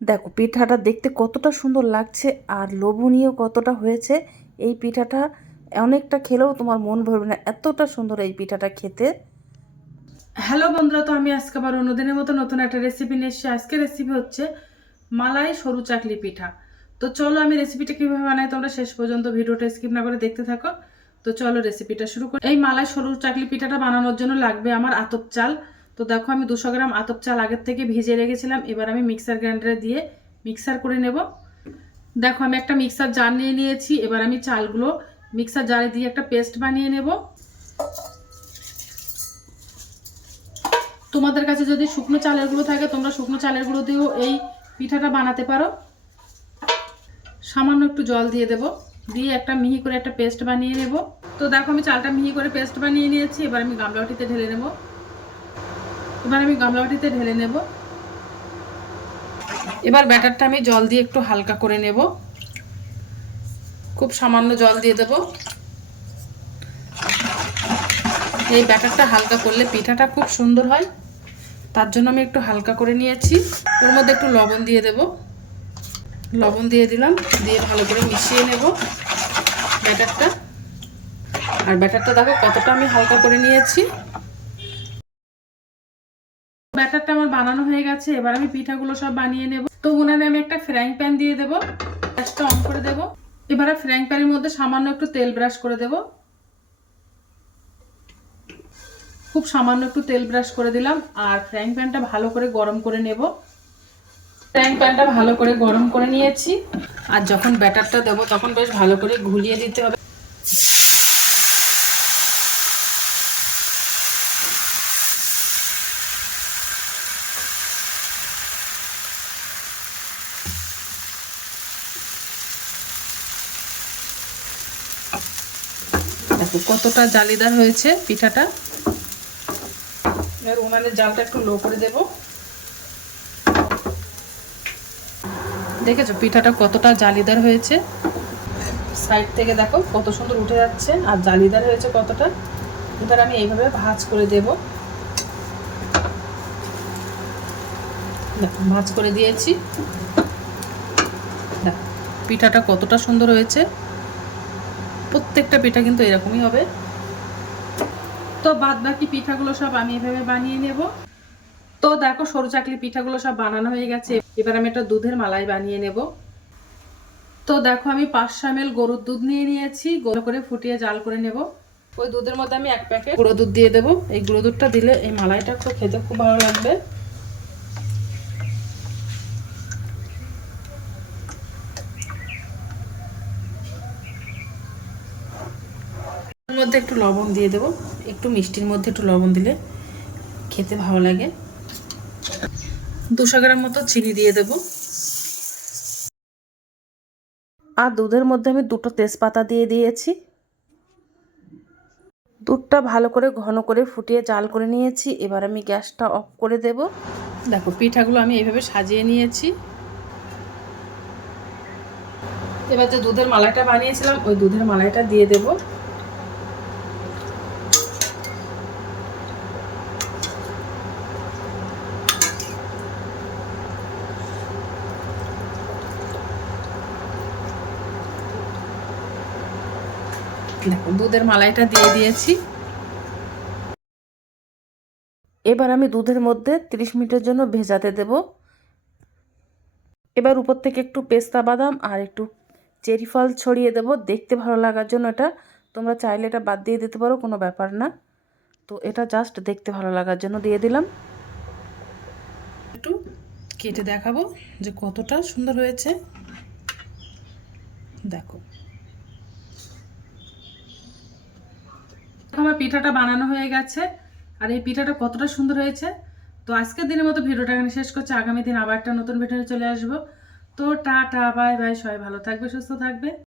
দেখো, পিঠাটা দেখতে কতটা সুন্দর লাগছে আর লোভনীয় কতটা হয়েছে। এই পিঠাটা অনেকটা খেলেও তোমার মন ভরবে না। এতটা সুন্দর এই পিঠাটা খেতে। হ্যালো বন্ধুরা, তো আমি আজকে আবার অন্যদিনের মতো নতুন একটা রেসিপি নিয়ে এসেছি। আজকে রেসিপি হচ্ছে মালাই সরু চাকলি পিঠা। তো চলো আমি রেসিপিটা কীভাবে বানাই তোমরা শেষ পর্যন্ত ভিডিওটা স্কিপ না করে দেখতে থাকো। তো চলো রেসিপিটা শুরু করি। এই মালাই সরু চাকলি পিঠাটা বানানোর জন্য লাগবে আমার আতপ চাল। তো দেখো আমি দুশো গ্রাম আতপ চাল আগের থেকে ভিজে রেখেছিলাম, এবার আমি মিক্সার গ্রাইন্ডারে দিয়ে মিক্সার করে নেব। দেখো আমি একটা মিক্সার জার নিয়ে নিয়েছি, এবার আমি চালগুলো মিক্সার জারে দিয়ে একটা পেস্ট বানিয়ে নেব। তোমাদের কাছে যদি শুকনো চালের গুঁড়ো থাকে, তোমরা শুকনো চালের গুঁড়ো দিয়েও এই পিঠাটা বানাতে পারো। সামান্য একটু জল দিয়ে দেব, দিয়ে একটা মিহি করে একটা পেস্ট বানিয়ে নেব। তো দেখো আমি চালটা মিহি করে পেস্ট বানিয়ে নিয়েছি, এবার আমি গামলাটিতে ঢেলে নেব। এবার আমি গামলাবাটিতে ঢেলে নেব। এবার ব্যাটারটা আমি জল দিয়ে একটু হালকা করে নেব। খুব সামান্য জল দিয়ে দেব। এই ব্যাটারটা হালকা করলে পিঠাটা খুব সুন্দর হয়। তার জন্য আমি একটু হালকা করে নিয়েছি। ওর মধ্যে একটু লবণ দিয়ে দেব। লবণ দিয়ে দিলাম। দিয়ে ভালো করে মিশিয়ে নেব ব্যাটারটা। আর ব্যাটারটা দেখো কতটা আমি হালকা করে নিয়েছি। ব্যাটারটা আমার বানানো হয়ে গেছে, এবার আমি পিঠাগুলো সব বানিয়ে নেব। তো উনানে আমি একটা ফ্রাইং প্যান দিয়ে দেবো, গ্যাসটা অন করে দেবো। এবারে ফ্রাইং প্যানের মধ্যে সামান্য একটু তেল ব্রাশ করে দেবো। খুব সামান্য একটু তেল ব্রাশ করে দিলাম, আর ফ্রাইং প্যানটা ভালো করে গরম করে নেব। ফ্রাইং প্যানটা ভালো করে গরম করে নিয়েছি, আর যখন ব্যাটারটা দেবো, তখন বেশ ভালো করে ঘুলিয়ে দিতে হবে। দেখো কতটা জালিদার হয়েছে পিঠাটা। এবার উনানের জালটা একটু লো করে দেব। দেখেছ পিঠাটা কতটা জালিদার হয়েছে? সাইড থেকে দেখো কত সুন্দর উঠে যাচ্ছে আর জালিদার হয়েছে কতটা। এবার আমি এইভাবে ভাজ করে দেব। দেখো, ভাজ করে দিয়েছি। দেখো, পিঠাটা কতটা সুন্দর হয়েছে। প্রত্যেকটা পিঠা কিন্তু এরকমই হবে। তো বাদ বাকি পিঠাগুলো সব আমি এভাবে বানিয়ে নেব। তো দেখো সরু চাকলি পিঠাগুলো সব বানানো হয়ে গেছে। এবার আমি একটা দুধের মালাই বানিয়ে নেব। তো দেখো আমি পাঁচশো এম গরুর দুধ নিয়ে নিয়েছি। গোল করে ফুটিয়ে জাল করে নেব। ওই দুধের মধ্যে আমি এক প্যাকেট গুঁড়ো দুধ দিয়ে দেবো। এই গুঁড়ো দুধটা দিলে এই মালাইটা খুব খেতে খুব ভালো লাগবে। মধ্যে একটু লবণ দিয়ে দেবো। একটু মিষ্টির মধ্যে একটু লবণ দিলে খেতে ভালো লাগে। দুশো গ্রাম মতো চিনি দিয়ে দেবো। আর দুধের মধ্যে আমি দুটো তেজপাতা দিয়ে দিয়েছি। দুধটা ভালো করে ঘন করে ফুটিয়ে জাল করে নিয়েছি। এবার আমি গ্যাসটা অফ করে দেব। দেখো পিঠাগুলো আমি এইভাবে সাজিয়ে নিয়েছি। এবার যে দুধের মালাইটা বানিয়েছিলাম ওই দুধের মালাইটা দিয়ে দেব। দুধের মালাইটা দিয়ে দিয়েছি। এবার আমি দুধের মধ্যে 30 মিনিটের জন্য ভেজাতে দেব। এবার উপর থেকে একটু পেস্তা বাদাম আর একটু চেরি ফল ছড়িয়ে দেব। দেখতে ভালো লাগার জন্য এটা তোমরা চাইলে এটা বাদ দিয়ে দিতে পারো, কোনো ব্যাপার না। তো এটা জাস্ট দেখতে ভালো লাগার জন্য দিয়ে দিলাম। একটু কেটে দেখাবো যে কতটা সুন্দর হয়েছে। দেখো আমার পিঠাটা বানানো হয়ে গেছে আর এই পিঠাটা কতটা সুন্দর হয়েছে। তো আজকের দিনের মতো ভিডিওটা এখানে শেষ করছে। আগামী দিন আবার একটা নতুন ভিডিও চলে আসব। তো টা টা বাই বাই, সবাই ভালো থাকবে, সুস্থ থাকবে।